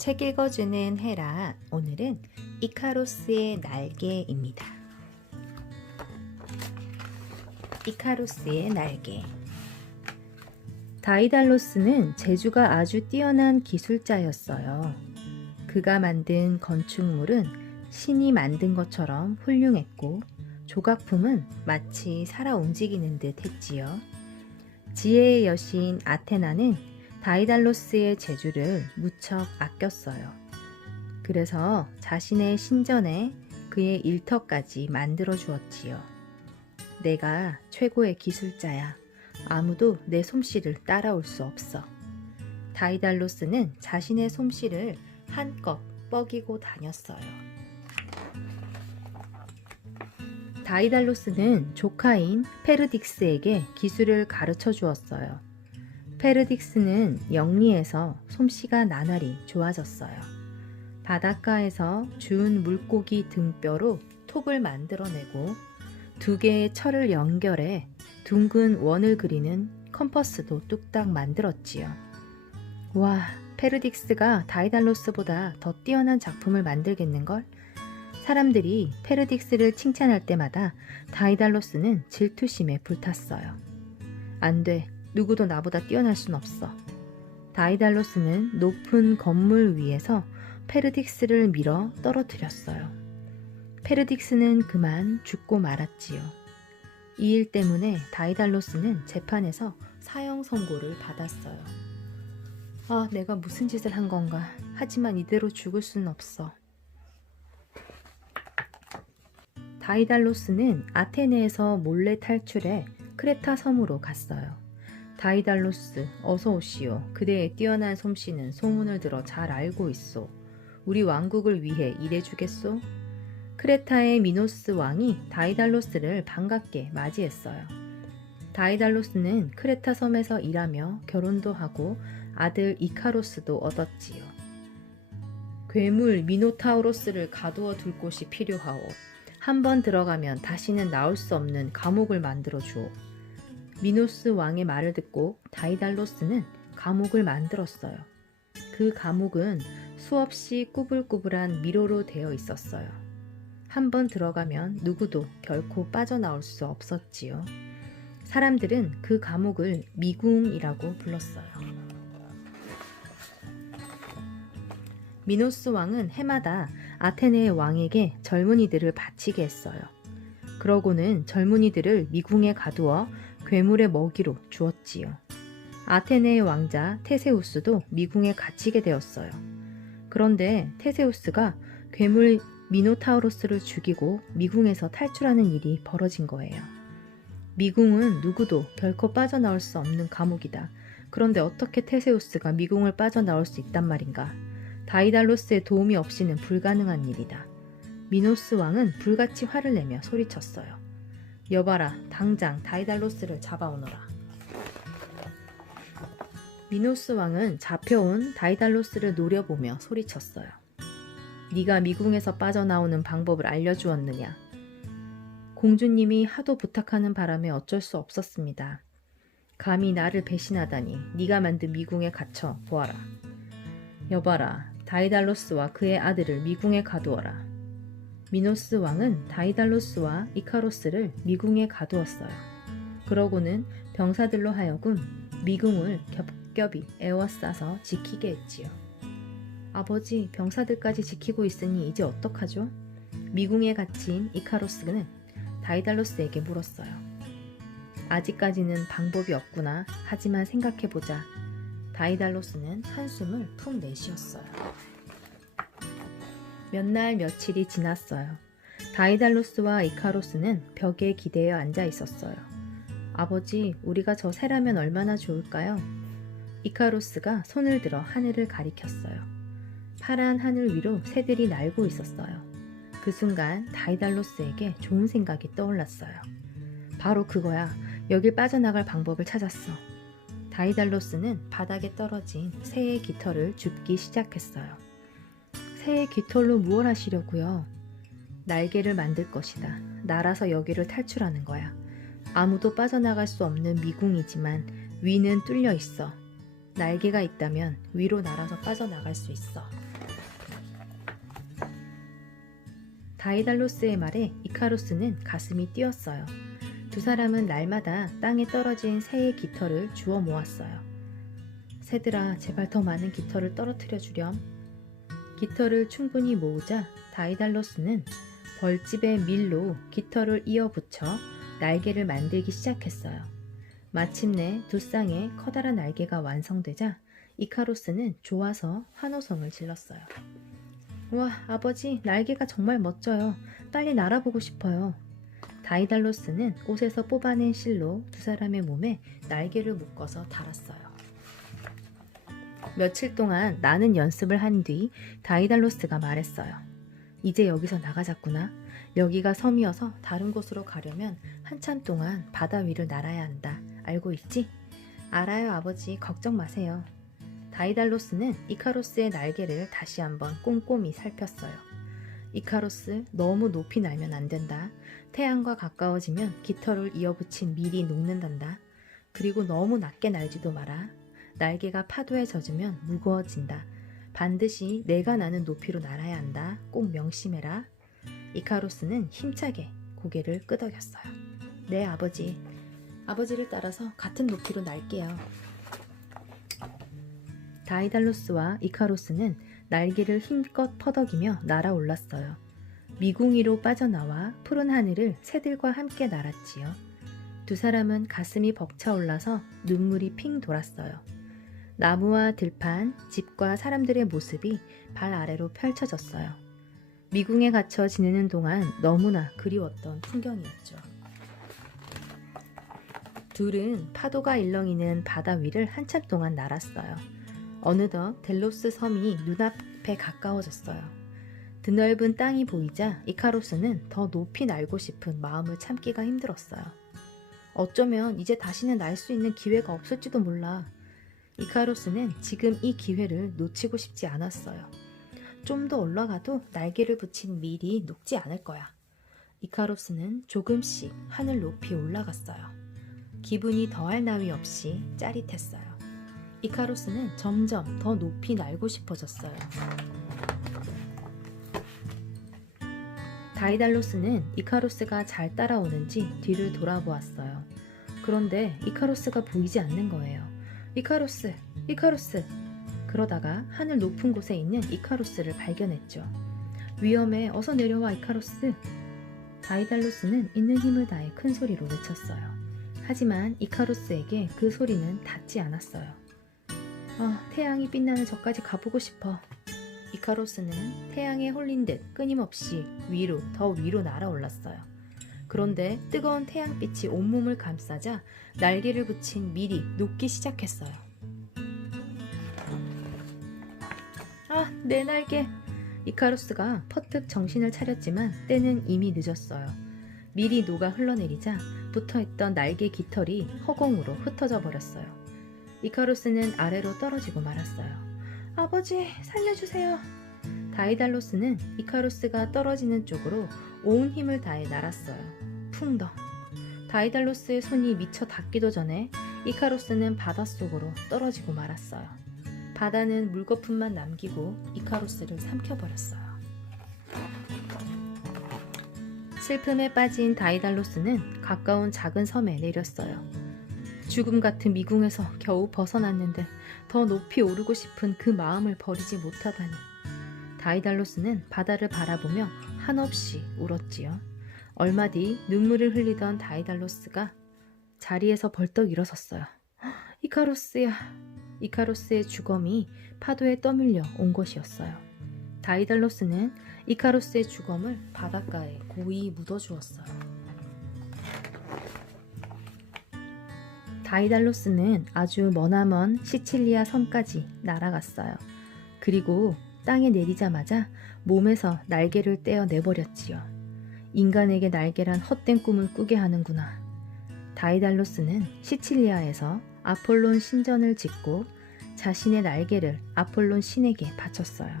책 읽어주는 헤라. 오늘은 이카로스의 날개입니다. 이카로스의 날개. 다이달로스는 재주가 아주 뛰어난 기술자였어요. 그가 만든 건축물은 신이 만든 것처럼 훌륭했고 조각품은 마치 살아 움직이는 듯 했지요. 지혜의 여신 아테나는 다이달로스의 재주를 무척 아꼈어요. 그래서 자신의 신전에 그의 일터까지 만들어 주었지요. 내가 최고의 기술자야. 아무도 내 솜씨를 따라올 수 없어. 다이달로스는 자신의 솜씨를 한껏 뻐기고 다녔어요. 다이달로스는 조카인 페르딕스에게 기술을 가르쳐 주었어요. 페르딕스는 영리해서 솜씨가 나날이 좋아졌어요. 바닷가에서 주운 물고기 등뼈로 톱을 만들어내고 2개의 철을 연결해 둥근 원을 그리는 컴퍼스도 뚝딱 만들었지요. 와, 페르딕스가 다이달로스보다 더 뛰어난 작품을 만들겠는걸? 사람들이 페르딕스를 칭찬할 때마다 다이달로스는 질투심에 불탔어요. 안 돼. 누구도 나보다 뛰어날 순 없어. 다이달로스는 높은 건물 위에서 페르딕스를 밀어 떨어뜨렸어요. 페르딕스는 그만 죽고 말았지요. 이 일 때문에 다이달로스는 재판에서 사형 선고를 받았어요. 아, 내가 무슨 짓을 한 건가. 하지만 이대로 죽을 수는 없어. 다이달로스는 아테네에서 몰래 탈출해 크레타 섬으로 갔어요. 다이달로스, 어서 오시오. 그대의 뛰어난 솜씨는 소문을 들어 잘 알고 있소. 우리 왕국을 위해 일해주겠소? 크레타의 미노스 왕이 다이달로스를 반갑게 맞이했어요. 다이달로스는 크레타 섬에서 일하며 결혼도 하고 아들 이카로스도 얻었지요. 괴물 미노타우로스를 가두어 둘 곳이 필요하오. 한번 들어가면 다시는 나올 수 없는 감옥을 만들어 주오. 미노스 왕의 말을 듣고 다이달로스는 감옥을 만들었어요. 그 감옥은 수없이 꾸불꾸불한 미로로 되어 있었어요. 한번 들어가면 누구도 결코 빠져나올 수 없었지요. 사람들은 그 감옥을 미궁이라고 불렀어요. 미노스 왕은 해마다 아테네의 왕에게 젊은이들을 바치게 했어요. 그러고는 젊은이들을 미궁에 가두어 괴물의 먹이로 주었지요. 아테네의 왕자 테세우스도 미궁에 갇히게 되었어요. 그런데 테세우스가 괴물 미노타우로스를 죽이고 미궁에서 탈출하는 일이 벌어진 거예요. 미궁은 누구도 결코 빠져나올 수 없는 감옥이다. 그런데 어떻게 테세우스가 미궁을 빠져나올 수 있단 말인가? 다이달로스의 도움이 없이는 불가능한 일이다. 미노스 왕은 불같이 화를 내며 소리쳤어요. 여봐라, 당장 다이달로스를 잡아오너라. 미노스 왕은 잡혀온 다이달로스를 노려보며 소리쳤어요. 네가 미궁에서 빠져나오는 방법을 알려주었느냐? 공주님이 하도 부탁하는 바람에 어쩔 수 없었습니다. 감히 나를 배신하다니 네가 만든 미궁에 갇혀 보아라. 여봐라, 다이달로스와 그의 아들을 미궁에 가두어라. 미노스 왕은 다이달로스와 이카로스를 미궁에 가두었어요. 그러고는 병사들로 하여금 미궁을 겹겹이 에워싸서 지키게 했지요. 아버지, 병사들까지 지키고 있으니 이제 어떡하죠? 미궁에 갇힌 이카로스는 다이달로스에게 물었어요. 아직까지는 방법이 없구나. 하지만 생각해보자. 다이달로스는 한숨을 푹 내쉬었어요. 몇 날 며칠이 지났어요. 다이달로스와 이카로스는 벽에 기대어 앉아 있었어요. 아버지, 우리가 저 새라면 얼마나 좋을까요? 이카로스가 손을 들어 하늘을 가리켰어요. 파란 하늘 위로 새들이 날고 있었어요. 그 순간 다이달로스에게 좋은 생각이 떠올랐어요. 바로 그거야. 여길 빠져나갈 방법을 찾았어. 다이달로스는 바닥에 떨어진 새의 깃털을 줍기 시작했어요. 새의 깃털로 무엇 하시려고요? 날개를 만들 것이다. 날아서 여기를 탈출하는 거야. 아무도 빠져나갈 수 없는 미궁이지만 위는 뚫려 있어. 날개가 있다면 위로 날아서 빠져나갈 수 있어. 다이달로스의 말에 이카루스는 가슴이 뛰었어요. 두 사람은 날마다 땅에 떨어진 새의 깃털을 주워 모았어요. 새들아, 제발 더 많은 깃털을 떨어뜨려 주렴. 깃털을 충분히 모으자 다이달로스는 벌집의 밀로 깃털을 이어붙여 날개를 만들기 시작했어요. 마침내 두 쌍의 커다란 날개가 완성되자 이카루스는 좋아서 환호성을 질렀어요. 와, 아버지, 날개가 정말 멋져요. 빨리 날아보고 싶어요. 다이달로스는 옷에서 뽑아낸 실로 두 사람의 몸에 날개를 묶어서 달았어요. 며칠 동안 나는 연습을 한 뒤 다이달로스가 말했어요. 이제 여기서 나가자꾸나. 여기가 섬이어서 다른 곳으로 가려면 한참 동안 바다 위를 날아야 한다. 알고 있지? 알아요, 아버지. 걱정 마세요. 다이달로스는 이카루스의 날개를 다시 한번 꼼꼼히 살폈어요. 이카루스, 너무 높이 날면 안 된다. 태양과 가까워지면 깃털을 이어붙인 밀이 녹는단다. 그리고 너무 낮게 날지도 마라. 날개가 파도에 젖으면 무거워진다. 반드시 내가 나는 높이로 날아야 한다. 꼭 명심해라. 이카루스는 힘차게 고개를 끄덕였어요. 네, 아버지. 아버지를 따라서 같은 높이로 날게요. 다이달로스와 이카루스는 날개를 힘껏 퍼덕이며 날아올랐어요. 미궁이로 빠져나와 푸른 하늘을 새들과 함께 날았지요. 두 사람은 가슴이 벅차올라서 눈물이 핑 돌았어요. 나무와 들판, 집과 사람들의 모습이 발 아래로 펼쳐졌어요. 미궁에 갇혀 지내는 동안 너무나 그리웠던 풍경이었죠. 둘은 파도가 일렁이는 바다 위를 한참 동안 날았어요. 어느덧 델로스 섬이 눈앞에 가까워졌어요. 드넓은 땅이 보이자 이카루스는 더 높이 날고 싶은 마음을 참기가 힘들었어요. 어쩌면 이제 다시는 날 수 있는 기회가 없을지도 몰라. 이카루스는 지금 이 기회를 놓치고 싶지 않았어요. 좀 더 올라가도 날개를 붙인 밀이 녹지 않을 거야. 이카루스는 조금씩 하늘 높이 올라갔어요. 기분이 더할 나위 없이 짜릿했어요. 이카루스는 점점 더 높이 날고 싶어졌어요. 다이달로스는 이카루스가 잘 따라오는지 뒤를 돌아보았어요. 그런데 이카루스가 보이지 않는 거예요. 이카루스! 이카루스! 그러다가 하늘 높은 곳에 있는 이카루스를 발견했죠. 위험해, 어서 내려와, 이카루스! 다이달로스는 있는 힘을 다해 큰 소리로 외쳤어요. 하지만 이카루스에게 그 소리는 닿지 않았어요. 태양이 빛나는 저까지 가보고 싶어. 이카루스는 태양에 홀린 듯 끊임없이 위로, 더 위로 날아올랐어요. 그런데 뜨거운 태양빛이 온몸을 감싸자 날개를 붙인 밀이 녹기 시작했어요. 내 날개! 이카루스가 퍼뜩 정신을 차렸지만 때는 이미 늦었어요. 밀이 녹아 흘러내리자 붙어있던 날개 깃털이 허공으로 흩어져 버렸어요. 이카루스는 아래로 떨어지고 말았어요. 아버지, 살려주세요. 다이달로스는 이카루스가 떨어지는 쪽으로 온 힘을 다해 날았어요. 풍덩. 다이달로스의 손이 미쳐 닿기도 전에 이카루스는 바닷속으로 떨어지고 말았어요. 바다는 물거품만 남기고 이카루스를 삼켜버렸어요. 슬픔에 빠진 다이달로스는 가까운 작은 섬에 내렸어요. 죽음 같은 미궁에서 겨우 벗어났는데 더 높이 오르고 싶은 그 마음을 버리지 못하다니. 다이달로스는 바다를 바라보며 한없이 울었지요. 얼마 뒤 눈물을 흘리던 다이달로스가 자리에서 벌떡 일어섰어요. 이카루스야. 이카루스의 주검이 파도에 떠밀려 온 것이었어요. 다이달로스는 이카루스의 주검을 바닷가에 고이 묻어주었어요. 다이달로스는 아주 머나먼 시칠리아 섬까지 날아갔어요. 그리고 땅에 내리자마자 몸에서 날개를 떼어 내버렸지요. 인간에게 날개란 헛된 꿈을 꾸게 하는구나. 다이달로스는 시칠리아에서 아폴론 신전을 짓고 자신의 날개를 아폴론 신에게 바쳤어요.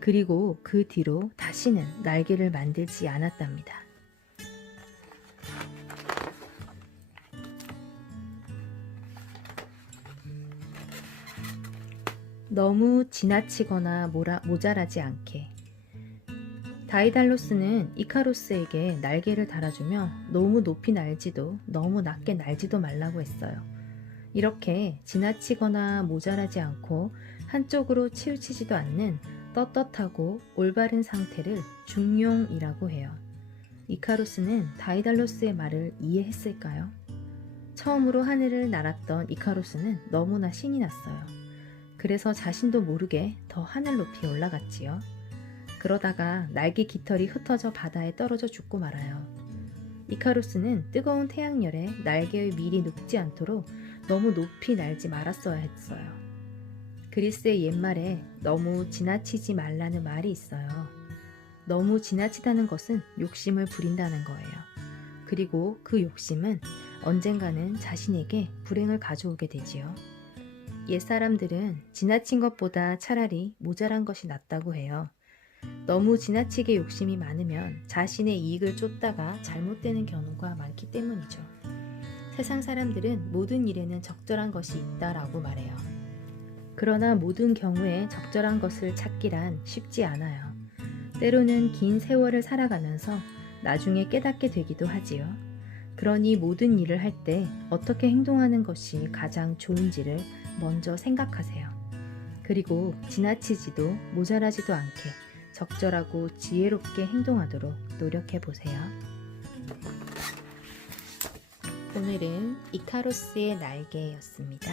그리고 그 뒤로 다시는 날개를 만들지 않았답니다. 너무 지나치거나 모자라지 않게. 다이달로스는 이카로스에게 날개를 달아주며 너무 높이 날지도 너무 낮게 날지도 말라고 했어요. 이렇게 지나치거나 모자라지 않고 한쪽으로 치우치지도 않는 떳떳하고 올바른 상태를 중용이라고 해요. 이카로스는 다이달로스의 말을 이해했을까요? 처음으로 하늘을 날았던 이카로스는 너무나 신이 났어요. 그래서 자신도 모르게 더 하늘 높이 올라갔지요. 그러다가 날개 깃털이 흩어져 바다에 떨어져 죽고 말아요. 이카루스는 뜨거운 태양열에 날개의 밀이 눕지 않도록 너무 높이 날지 말았어야 했어요. 그리스의 옛말에 너무 지나치지 말라는 말이 있어요. 너무 지나치다는 것은 욕심을 부린다는 거예요. 그리고 그 욕심은 언젠가는 자신에게 불행을 가져오게 되지요. 옛사람들은 지나친 것보다 차라리 모자란 것이 낫다고 해요. 너무 지나치게 욕심이 많으면 자신의 이익을 쫓다가 잘못되는 경우가 많기 때문이죠. 세상 사람들은 모든 일에는 적절한 것이 있다라고 말해요. 그러나 모든 경우에 적절한 것을 찾기란 쉽지 않아요. 때로는 긴 세월을 살아가면서 나중에 깨닫게 되기도 하지요. 그러니 모든 일을 할 때 어떻게 행동하는 것이 가장 좋은지를 먼저 생각하세요. 그리고 지나치지도 모자라지도 않게 적절하고 지혜롭게 행동하도록 노력해 보세요. 오늘은 이카로스의 날개였습니다.